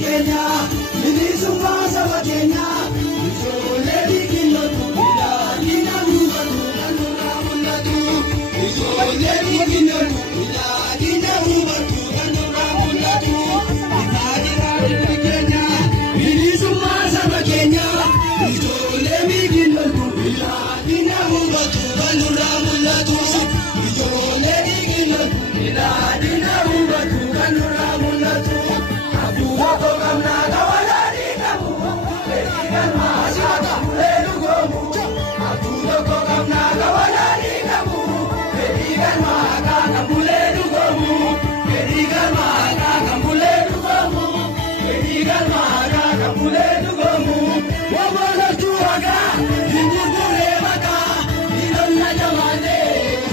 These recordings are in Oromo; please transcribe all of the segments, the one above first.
Kenya, bilisumma saba Kenya, ijoollee biqilootu miidhagina hubatu kanurraa mul'atu. Ijoollee biqilootu miidhagina hubatu kanurraa mul'atu. Biqilaa Kenya, bilisumma saba Kenya, ijoollee biqilootu miidhagina hubatu kanurraa mul'atu. Ijoollee biqilootu miidhagina hubatu kanurraa mul'atu. Abuuwwako kamna kawalani kamu, berikan maasaka mulelu gomu. Abuuwwako kamna kawalani kamu, berikan maakaka mulelu gomu. Berikan maakaka mulelu gomu. Berikan maakaka mulelu gomu. Wabona tuwaga, hingugure maka, ilonna jamane,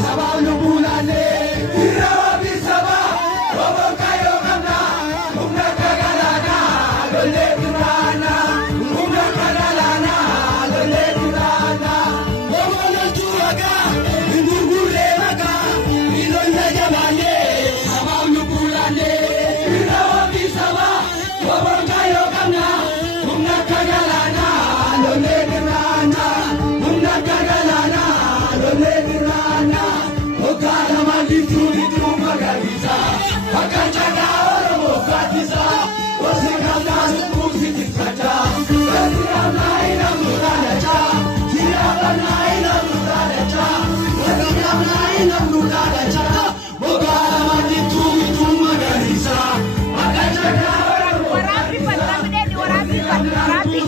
sabanu bulane, irawa bisaba, wabokayo kamna, umnakagalana, lole durana, umnakagalana, lole durana. Wabona tuwaga, hingugure maka, ilonna jamane, sabanu bulane, irawa bisaba, wabokayo kamna, umnakagalana, lole durana, umnakagalana, lole durana. Okala maldituri trumagalisa, akachaka oro katisa, wasikala musiti kata, wasikala ina muradacha, sikala ina muradacha, wasikala ina muradacha. Okala maldituri trumagalisa, akachaka oro Warabi patramne di warabi patrati.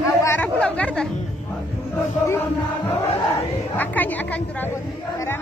Awara pulau garda. Akan turabot. Karena